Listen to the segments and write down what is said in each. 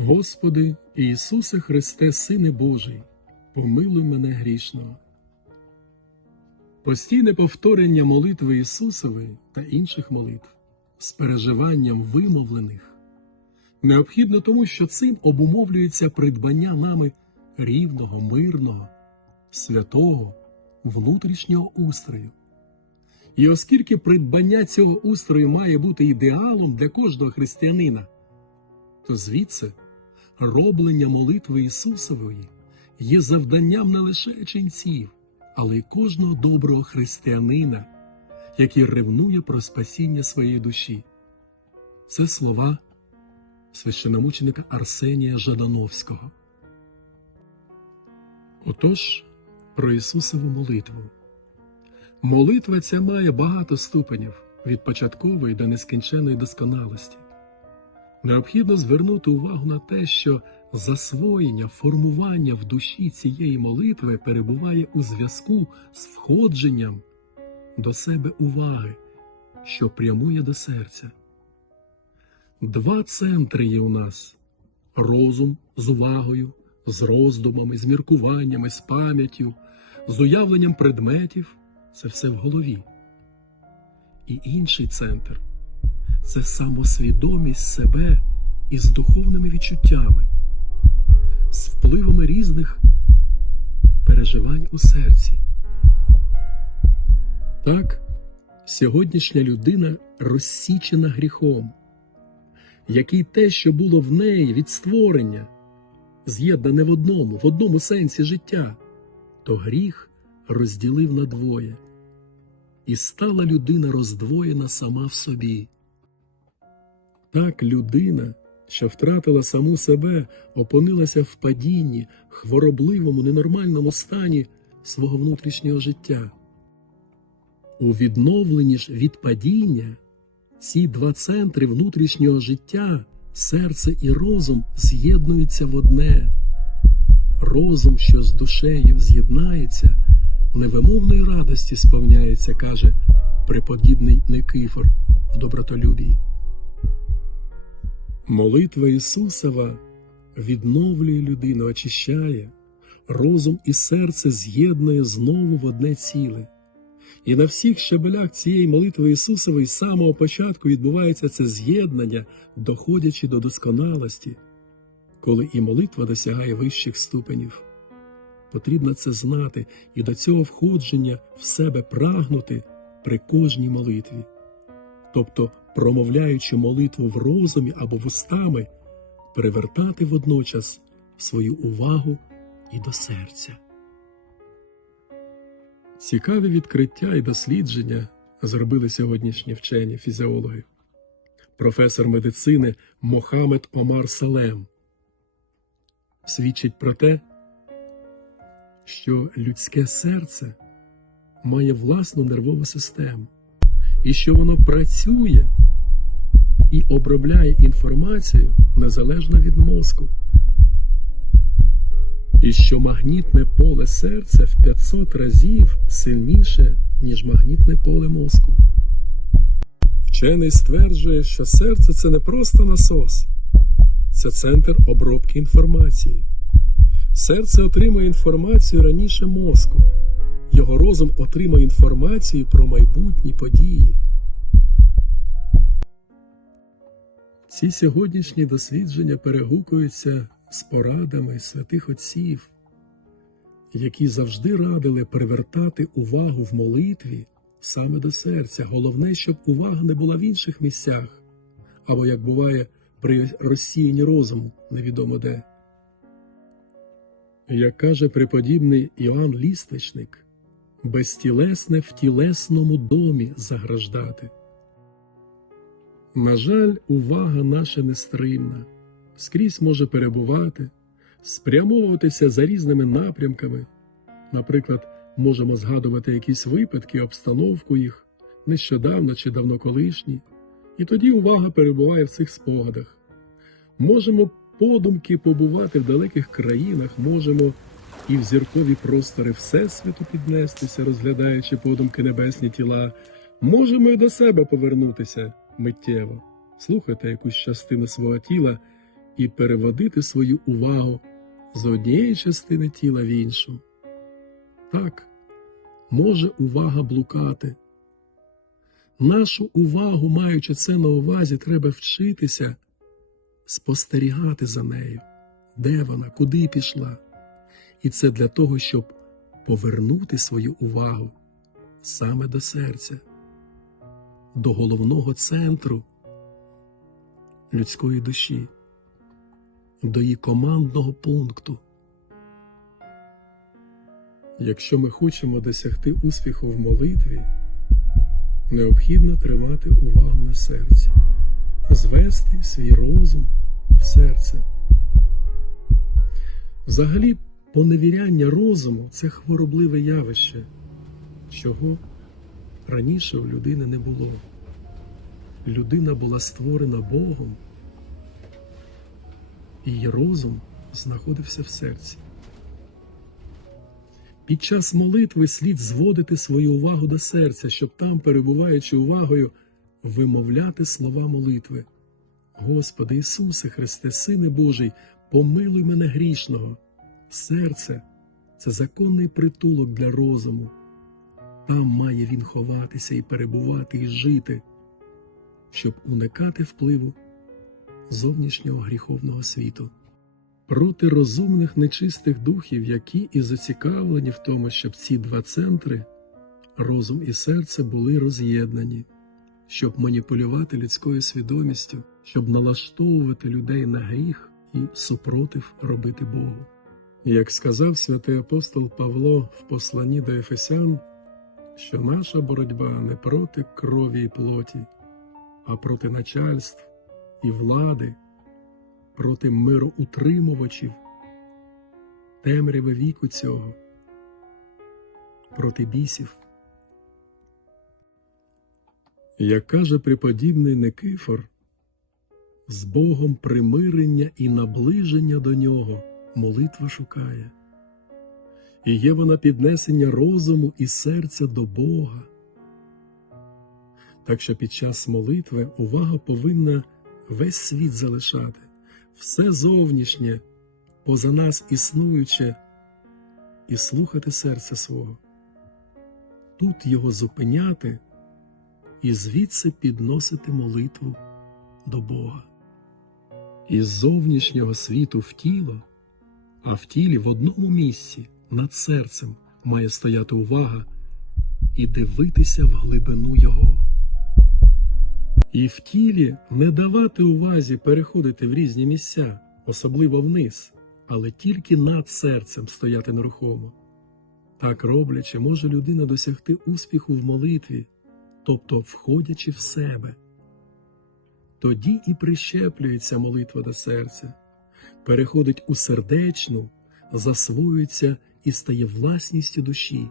Господи Ісусе Христе, Сине Божий, помилуй мене грішного. Постійне повторення молитви Ісусової та інших молитв з переживанням вимовлених необхідно тому, що цим обумовлюється придбання нами рівного, мирного, святого, внутрішнього устрою. І оскільки придбання цього устрою має бути ідеалом для кожного християнина, то звідси роблення молитви Ісусової є завданням не лише ченців, але й кожного доброго християнина, який ревнує про спасіння своєї душі. Це слова священомученика Арсенія Жадановського. Отож, про Ісусову молитву. Молитва ця має багато ступенів від початкової до нескінченої досконалості. Необхідно звернути увагу на те, що засвоєння, формування в душі цієї молитви перебуває у зв'язку з входженням до себе уваги, що прямує до серця. Два центри є у нас розум з увагою, з роздумами, з міркуваннями, з пам'яттю, з уявленням предметів це все в голові. І інший центр це самосвідомість себе із духовними відчуттями, з впливами різних переживань у серці. Так, сьогоднішня людина розсічена гріхом, який те, що було в неї від створення, з'єднане в одному, в одному сенсі життя, то гріх розділив на двоє, і стала людина роздвоєна сама в собі. Так людина, що втратила саму себе, опинилася в падінні, хворобливому, ненормальному стані свого внутрішнього життя. У відновленні ж від падіння ці два центри внутрішнього життя, серце і розум, з'єднуються в одне. Розум, що з душею з'єднається, невимовної радості сповняється, каже преподібний Никифор в добротолюбії. Молитва Ісусова відновлює людину, очищає, розум і серце з'єднує знову в одне ціле. І на всіх щабелях цієї молитви Ісусової з самого початку відбувається це з'єднання, доходячи до досконалості, коли і молитва досягає вищих ступенів. Потрібно це знати і до цього входження в себе прагнути при кожній молитві. Тобто, промовляючи молитву в розумі або вустами, привертати водночас свою увагу і до серця. Цікаві відкриття і дослідження зробили сьогоднішні вчені фізіологи. Професор медицини Мохамед Омар Салем свідчить про те, що людське серце має власну нервову систему, і що воно працює і обробляє інформацію незалежно від мозку і що магнітне поле серця в 500 разів сильніше, ніж магнітне поле мозку. Вчений стверджує, що серце це не просто насос, це центр обробки інформації. Серце отримує інформацію раніше мозку, його розум отримує інформацію про майбутні події. Ці сьогоднішні дослідження перегукуються з порадами святих отців, які завжди радили привертати увагу в молитві саме до серця. Головне, щоб увага не була в інших місцях, або як буває при розсіянні розуму невідомо де. Як каже преподібний Іоанн Ліствичник, безтілесне в тілесному домі заграждати. На жаль, увага наша нестримна скрізь може перебувати, спрямовуватися за різними напрямками. Наприклад, можемо згадувати якісь випадки, обстановку їх нещодавно чи давно колишні, і тоді увага перебуває в цих спогадах. Можемо подумки побувати в далеких країнах, можемо і в зіркові простори Всесвіту піднестися, розглядаючи подумки небесні тіла, можемо і до себе повернутися миттєво, слухати якусь частину свого тіла і переводити свою увагу з однієї частини тіла в іншу. Так, може увага блукати. Нашу увагу, маючи це на увазі, треба вчитися спостерігати за нею, де вона, куди пішла. І це для того, щоб повернути свою увагу саме до серця, до головного центру людської душі, до її командного пункту. Якщо ми хочемо досягти успіху в молитві, необхідно тримати увагу на серці, звести свій розум в серце. Взагалі, поневіряння розуму це хворобливе явище, чого раніше у людини не було. Людина була створена Богом, і її розум знаходився в серці. Під час молитви слід зводити свою увагу до серця, щоб там, перебуваючи увагою, вимовляти слова молитви. Господи Ісусе Христе, Сине Божий, помилуй мене грішного. Серце це законний притулок для розуму. Там має він ховатися і перебувати, і жити, щоб уникати впливу зовнішнього гріховного світу проти розумних нечистих духів, які і зацікавлені в тому, щоб ці два центри, розум і серце, були роз'єднані, щоб маніпулювати людською свідомістю, щоб налаштовувати людей на гріх і супротив робити Богу. Як сказав святий апостол Павло в посланні до Ефесян, що наша боротьба не проти крові і плоті, а проти начальств і влади проти мироутримувачів, темряви віку цього, проти бісів. Як каже преподібний Никифор, з Богом примирення і наближення до нього молитва шукає, і є вона піднесення розуму і серця до Бога. Так що під час молитви увага повинна весь світ залишати все зовнішнє, поза нас існуюче, і слухати серце свого, тут його зупиняти і звідси підносити молитву до Бога. Із зовнішнього світу в тіло, а в тілі в одному місці над серцем має стояти увага і дивитися в глибину його. І в тілі не давати увазі переходити в різні місця, особливо вниз, але тільки над серцем стояти нерухомо. Так роблячи, може людина досягти успіху в молитві, тобто входячи в себе. Тоді і прищеплюється молитва до серця, переходить у сердечну, засвоюється і стає власністю душі.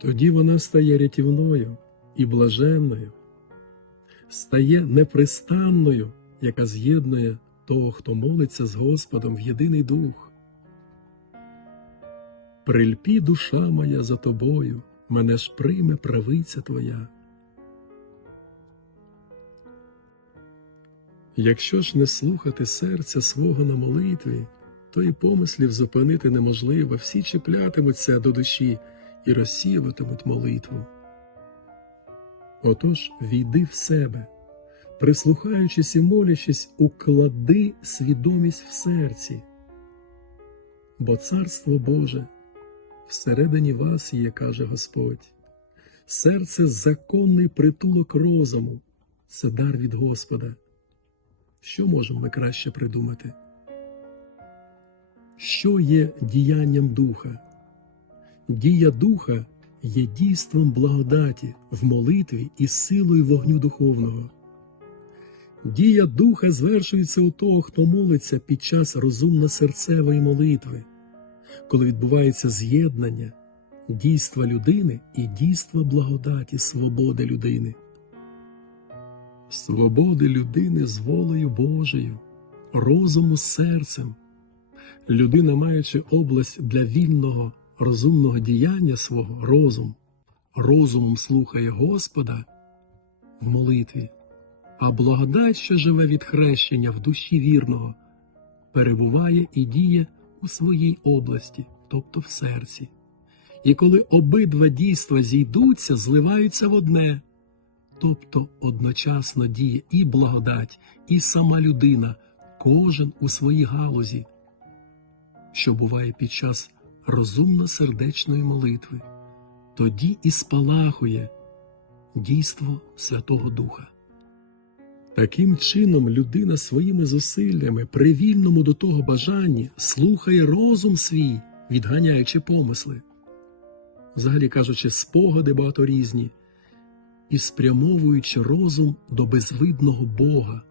Тоді вона стає рятівною і блаженною стає непристанною, яка з'єднує того, хто молиться з Господом в єдиний дух. Прильпі душа моя за тобою, мене ж прийме правиця твоя. Якщо ж не слухати серця свого на молитві, то і помислів зупинити неможливо, всі чіплятимуться до душі і розсіюватимуть молитву. Отож війди в себе, прислухаючись і молячись, уклади свідомість в серці, бо Царство Боже всередині вас є, каже Господь. Серце законний притулок розуму, це дар від Господа. Що можемо ми краще придумати? Що є діянням духа? Дія духа є дійством благодаті в молитві і силою вогню духовного. Дія духа звершується у того, хто молиться під час розумно-серцевої молитви, коли відбувається з'єднання дійства людини і дійства благодаті, свободи людини. Свободи людини з волею Божою, розуму з серцем. Людина, маючи область для вільного розумного діяння свого розум, розумом слухає Господа в молитві, а благодать, що живе від хрещення в душі вірного, перебуває і діє у своїй області, тобто в серці. І коли обидва дійства зійдуться, зливаються в одне, тобто одночасно діє і благодать, і сама людина, кожен у своїй галузі, що буває під час розумно сердечної молитви, тоді і спалахує дійство Святого Духа. Таким чином, людина своїми зусиллями, при вільному до того бажанні, слухає розум свій, відганяючи помисли, взагалі кажучи, спогади багато різні, і спрямовуючи розум до безвидного Бога,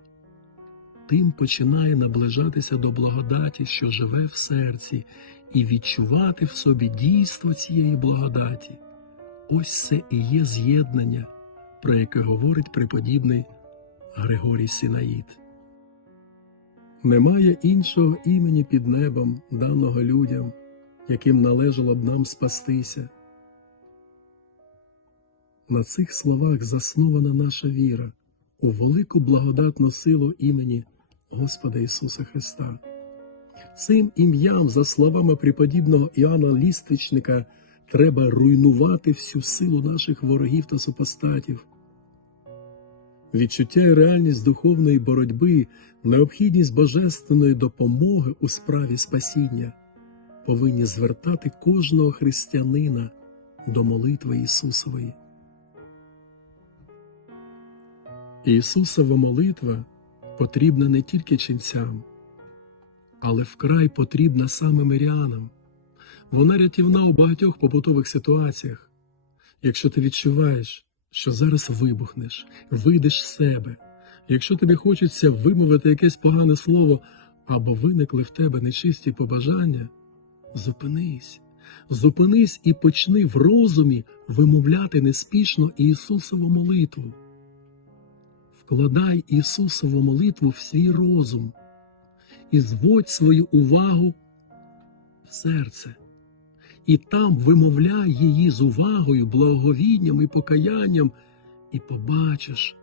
тим починає наближатися до благодаті, що живе в серці, і відчувати в собі дійство цієї благодаті. Ось це і є з'єднання, про яке говорить преподібний Григорій Синаїд. Немає іншого імені під небом, даного людям, яким належало б нам спастися. На цих словах заснована наша віра у велику благодатну силу імені Господа Ісуса Христа. Цим ім'ям, за словами преподібного Іоанна Лістичника, треба руйнувати всю силу наших ворогів та супостатів. Відчуття і реальність духовної боротьби, необхідність божественної допомоги у справі спасіння повинні звертати кожного християнина до молитви Ісусової. Ісусова молитва потрібна не тільки ченцям, але вкрай потрібна саме мирянам. Вона рятівна у багатьох побутових ситуаціях. Якщо ти відчуваєш, що зараз вибухнеш, вийдеш з себе, якщо тобі хочеться вимовити якесь погане слово або виникли в тебе нечисті побажання, зупинись, зупинись і почни в розумі вимовляти неспішно Ісусову молитву. Вкладай Ісусову молитву в свій розум і зводь свою увагу в серце, і там вимовляй її з увагою, благовінням і покаянням, і побачиш,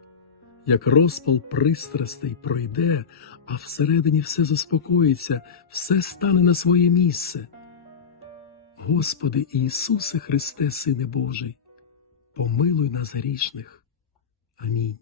як розпал пристрастей пройде, а всередині все заспокоїться, все стане на своє місце. Господи Ісусе Христе, Сине Божий, помилуй нас грішних. Амінь.